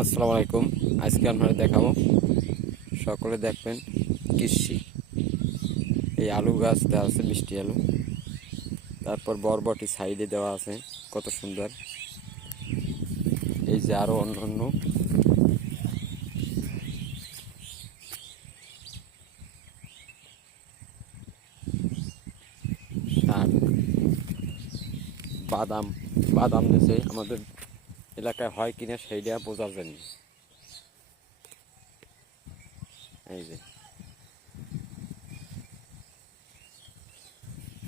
আসসালামু আলাইকুম। আজকে আপনারা দেখাবো, সকলে দেখবেন কৃষি। এই আলু গাছ দেওয়া আছে, মিষ্টি আলু, তারপর বরবটি সাইডে দেওয়া আছে, কত সুন্দর। এই যে আরো অন্য অন্য শাক, বাদাম বাদাম দিয়েছে। আমাদের এলাকায় হয় কিনা সেইটা বোঝার জন্য। এই যে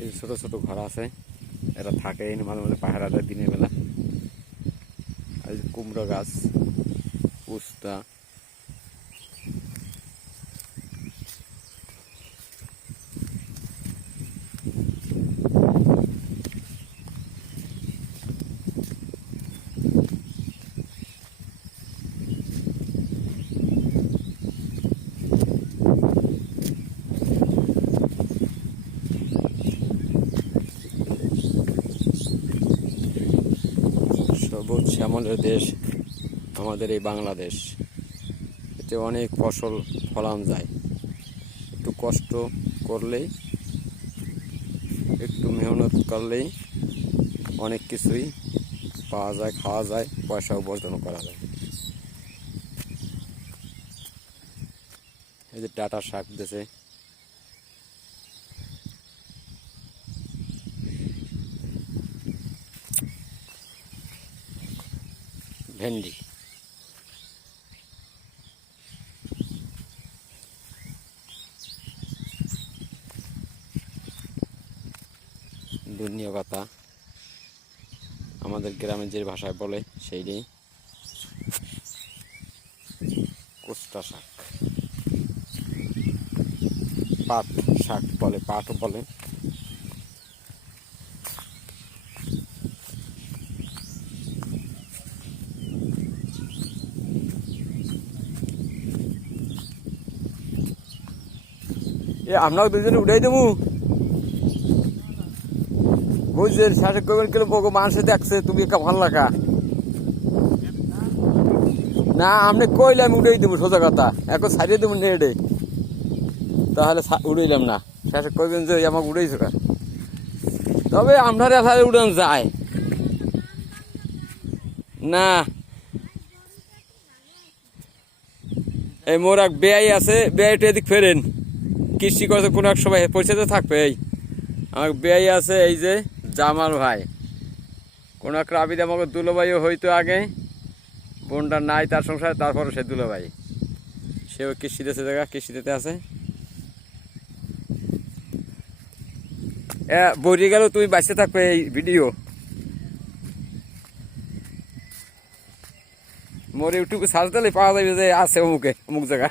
এই ছোট ছোট ঘর আছে, এরা থাকে মাঝে মাঝে পাহারা দেয় দিনের বেলা। আর এই যে কুমড়ো গাছ, উস্তা, সবুজ শ্যামলের দেশ আমাদের এই বাংলাদেশ। এতে অনেক ফসল ফলানো যায়। একটু কষ্ট করলেই, একটু মেহনত করলেই অনেক কিছুই পাওয়া যায়, খাওয়া যায়, পয়সা উপার্জন করা যায়। এই যে ডাঁটা শাক দিয়েছে, ভেন্ডি, ধনিয়া পাতা, আমাদের গ্রামে যে ভাষায় বলে সেইটাই কোষ্টা শাক, পাট শাক বলে, পাটও বলে। আপনাকে দুজনে উঠাই দেবো, বুঝছেন? শাসক করবেন কেন? মানুষে দেখছে তুমি একটা ভালো লাগা না, আপনি কইলে আমি উঠাই দেবো, সোজা কথা। এখন ছাড়িয়ে দেবো নেড়ে, তাহলে উড়াইলাম না। শাসক করবেন যে আমাকে উড়াইছো কা, তবে আপনার এলাকায় উড়ান যায় না। এই মোর এক বেয়াই আছে, বেয়াইটা এদিক ফেরেন, কৃষি করছে কোনো এক সময় পরিচিত থাকবে। এই আমার বেয়াই আছে, এই যে জামাল ভাই, কোনো এক রাবিদ আমাকে দুলোভাইও হইতো আগে, বোনটা নাই তার সংসারে, তারপরও সে দুলোভাই, সেও কৃষিতে জায়গা, কৃষিতে আছে। বইরে গেল তুমি বাঁচতে থাকবে এই ভিডিও। মোর ইউটিউবে সার্চ দিলে পাওয়া যাবে যে আছে অমুকে অমুক জায়গা।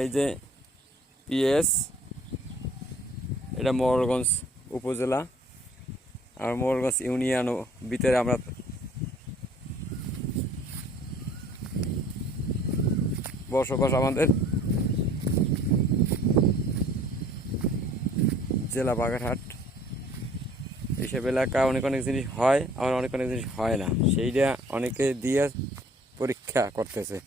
এই যে পিএস, এটা মোহরগঞ্জ উপজেলা আর মোহরগঞ্জ ইউনিয়নও ভিতরে আমরা বসবাস। আমাদের জেলা বাগেরহাট। এইসব এলাকা অনেক অনেক জিনিস হয়, আবার অনেক অনেক জিনিস হয় না, সেইটা অনেকে দিয়ে পরীক্ষা করতেছে।